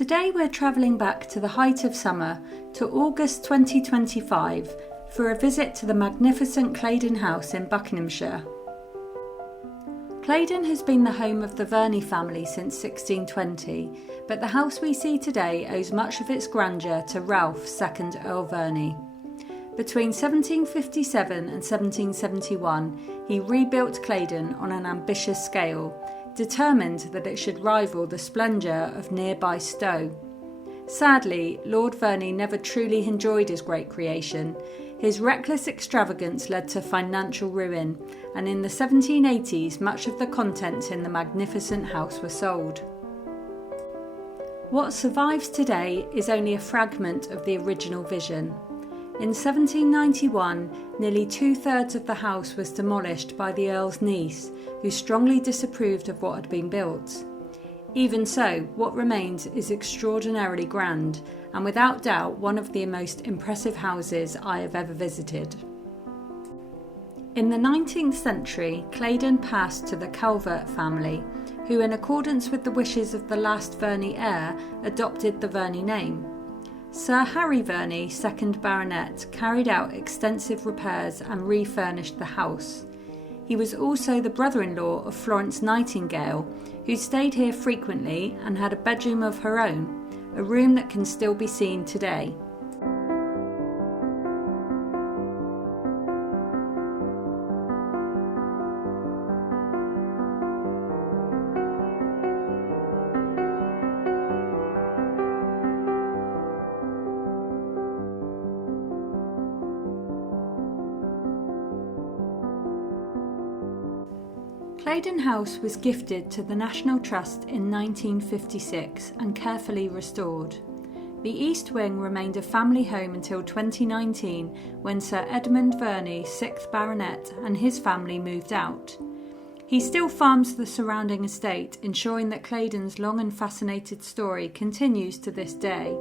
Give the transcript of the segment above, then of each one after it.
Today we're travelling back to the height of summer, to August 2025, for a visit to the magnificent Claydon House in Buckinghamshire. Claydon has been the home of the Verney family since 1620, but the house we see today owes much of its grandeur to Ralph, 2nd Earl Verney. Between 1757 and 1771, he rebuilt Claydon on an ambitious scale, determined that it should rival the splendour of nearby Stowe. Sadly, Lord Verney never truly enjoyed his great creation. His reckless extravagance led to financial ruin, and in the 1780s much of the contents in the magnificent house were sold. What survives today is only a fragment of the original vision. In 1791, nearly 2/3 of the house was demolished by the Earl's niece, who strongly disapproved of what had been built. Even so, what remains is extraordinarily grand, and without doubt one of the most impressive houses I have ever visited. In the 19th century, Claydon passed to the Calvert family, who, in accordance with the wishes of the last Verney heir, adopted the Verney name. Sir Harry Verney, 2nd Baronet, carried out extensive repairs and refurnished the house. He was also the brother-in-law of Florence Nightingale, who stayed here frequently and had a bedroom of her own, a room that can still be seen today. Claydon House was gifted to the National Trust in 1956 and carefully restored. The East Wing remained a family home until 2019, when Sir Edmund Verney, 6th Baronet, and his family moved out. He still farms the surrounding estate, ensuring that Claydon's long and fascinating story continues to this day.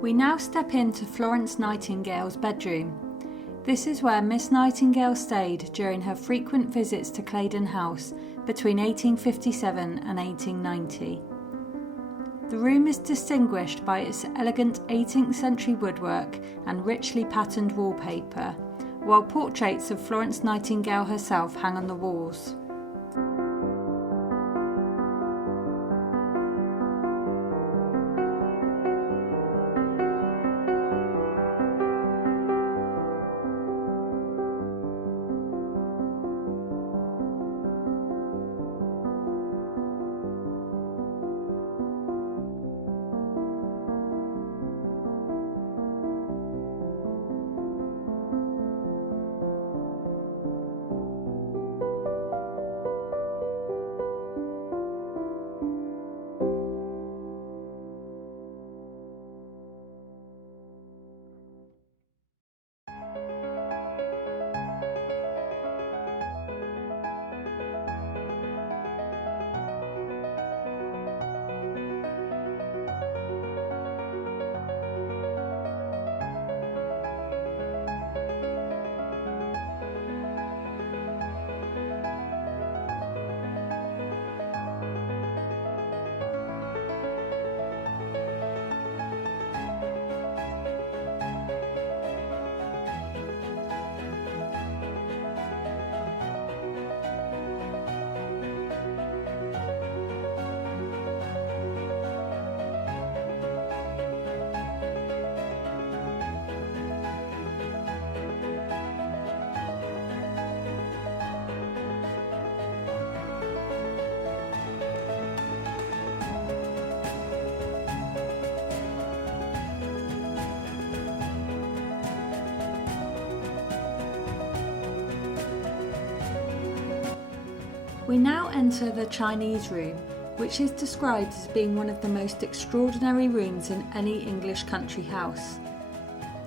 We now step into Florence Nightingale's bedroom. This is where Miss Nightingale stayed during her frequent visits to Claydon House between 1857 and 1890. The room is distinguished by its elegant 18th century woodwork and richly patterned wallpaper, while portraits of Florence Nightingale herself hang on the walls. We now enter the Chinese room, which is described as being one of the most extraordinary rooms in any English country house.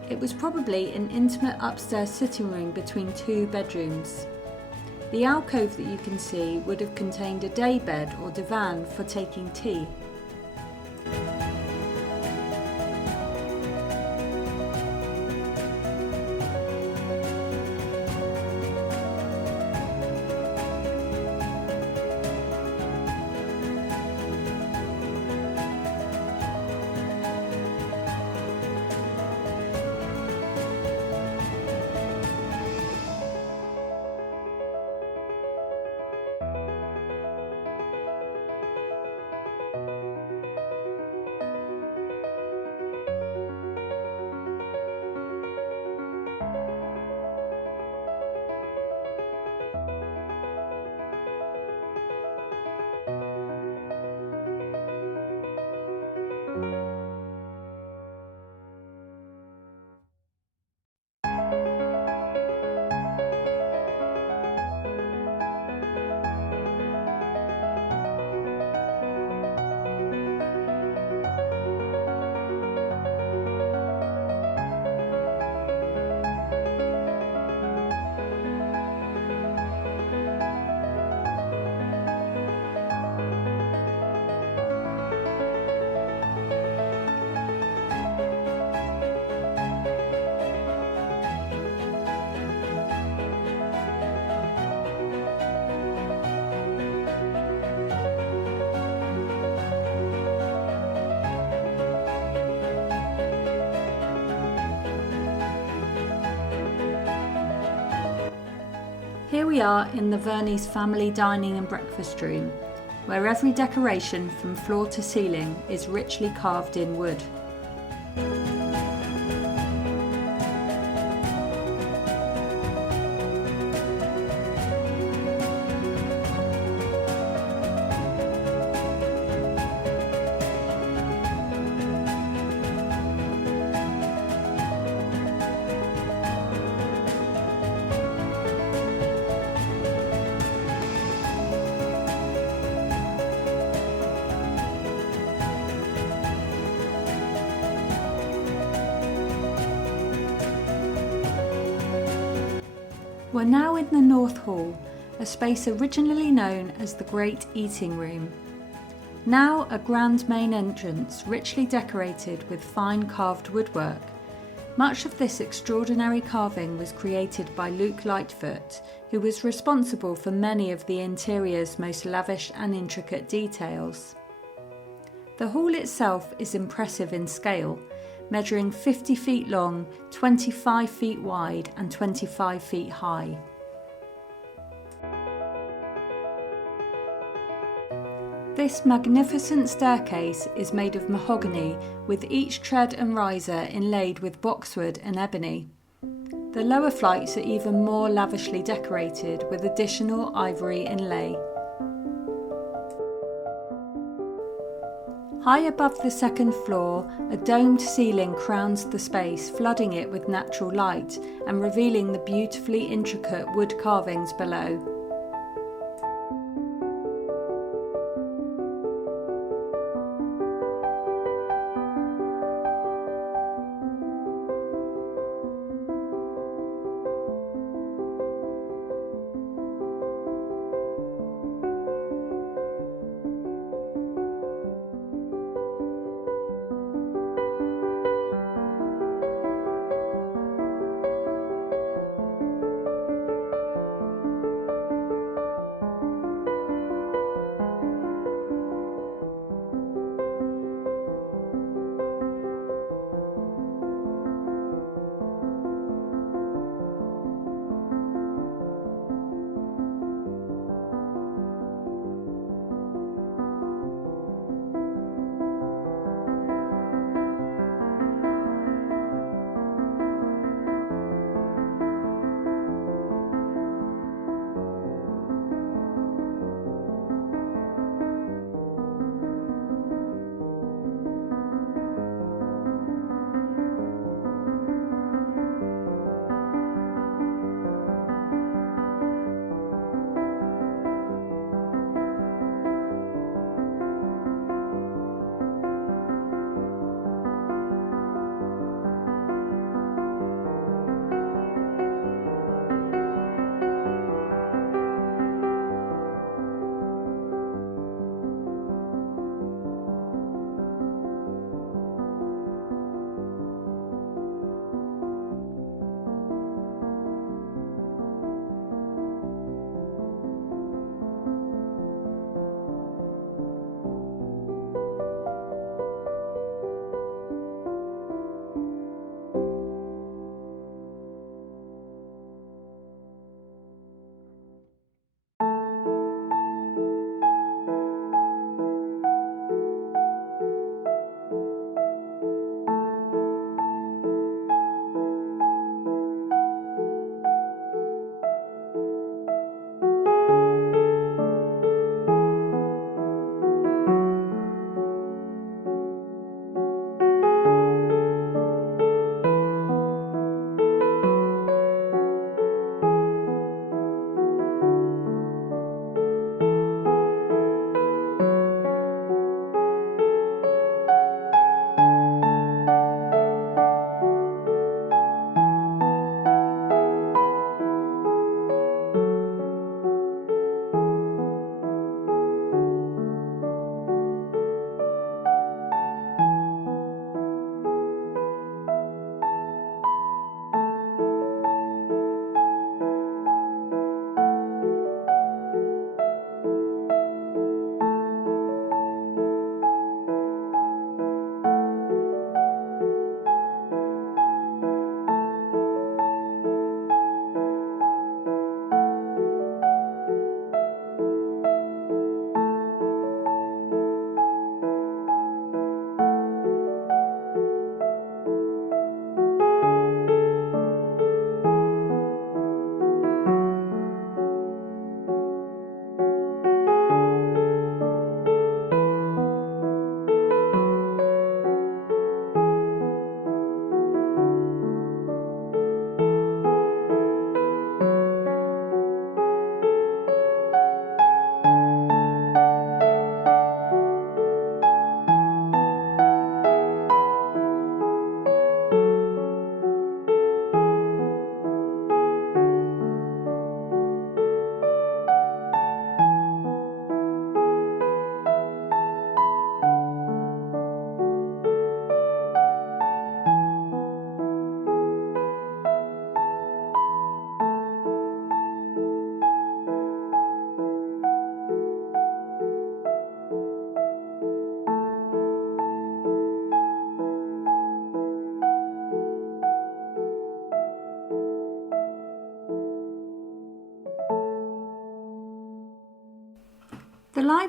It was probably an intimate upstairs sitting room between two bedrooms. The alcove that you can see would have contained a daybed or divan for taking tea. Here we are in the Verney's family dining and breakfast room, where every decoration from floor to ceiling is richly carved in wood. We're now in the North Hall, a space originally known as the Great Eating Room. Now a grand main entrance richly decorated with fine carved woodwork. Much of this extraordinary carving was created by Lightfoot, who was responsible for many of the interior's most lavish and intricate details. The hall itself is impressive in scale, measuring 50 feet long, 25 feet wide and 25 feet high. This magnificent staircase is made of mahogany, with each tread and riser inlaid with boxwood and ebony. The lower flights are even more lavishly decorated with additional ivory inlay. High above the second floor, a domed ceiling crowns the space, flooding it with natural light and revealing the beautifully intricate wood carvings below.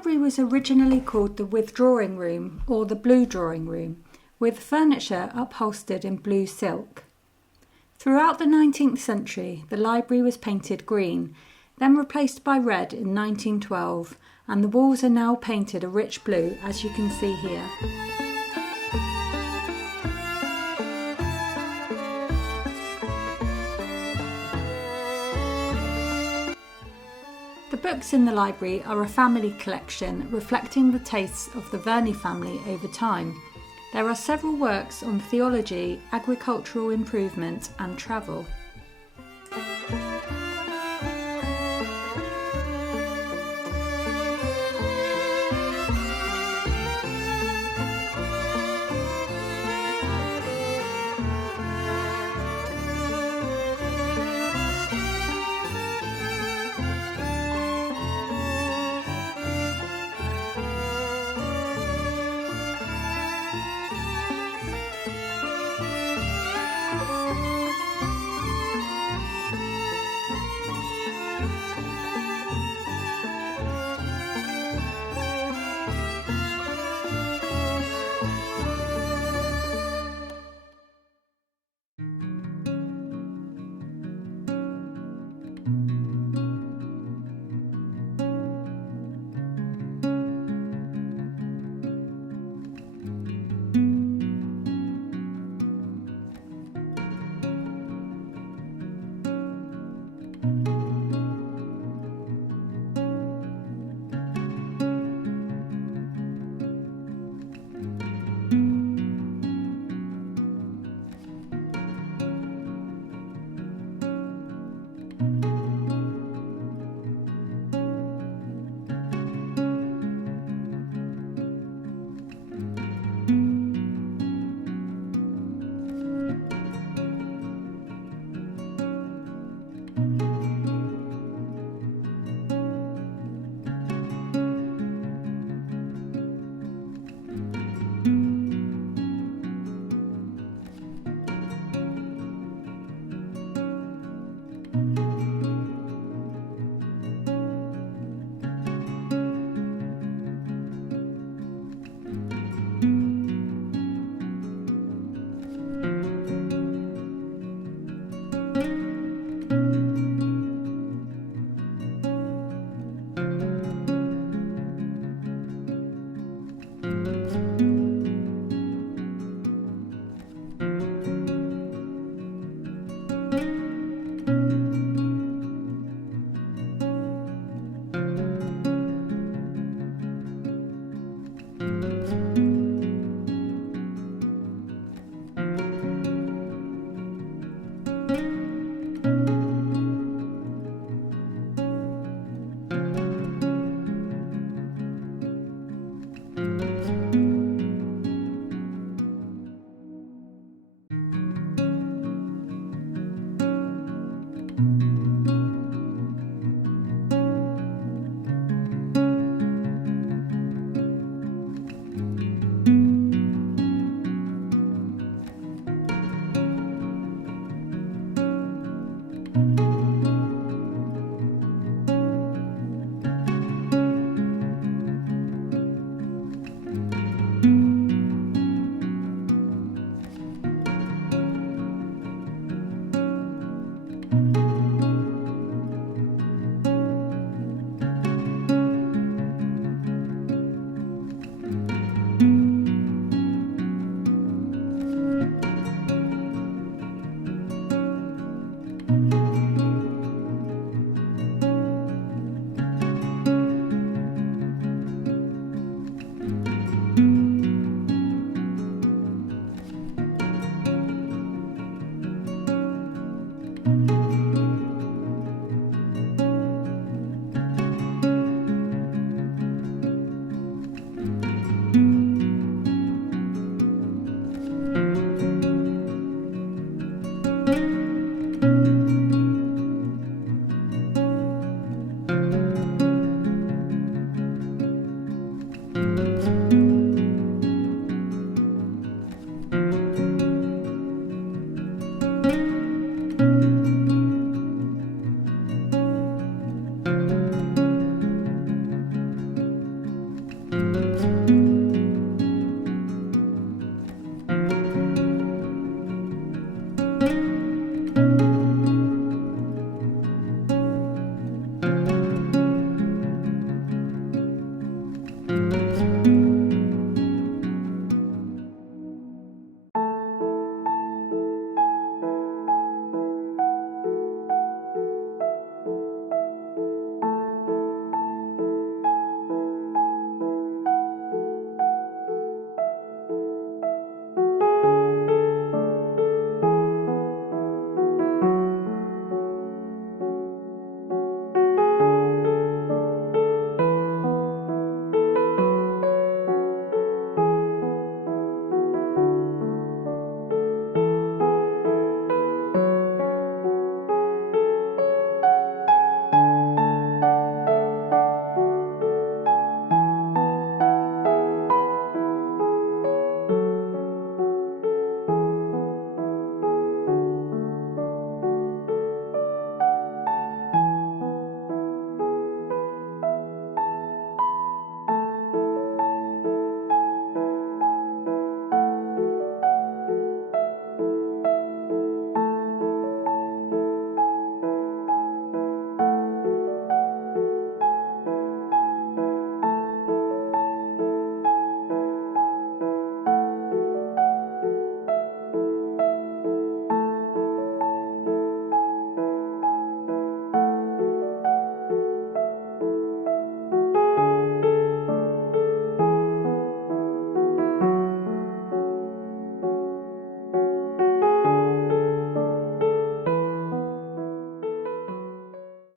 library was originally called the Withdrawing Room or the Blue Drawing Room, with furniture upholstered in blue silk. Throughout the 19th century, the library was painted green, then replaced by red in 1912, and the walls are now painted a rich blue, as you can see here. The books in the library are a family collection reflecting the tastes of the Verney family over time. There are several works on theology, agricultural improvement and travel.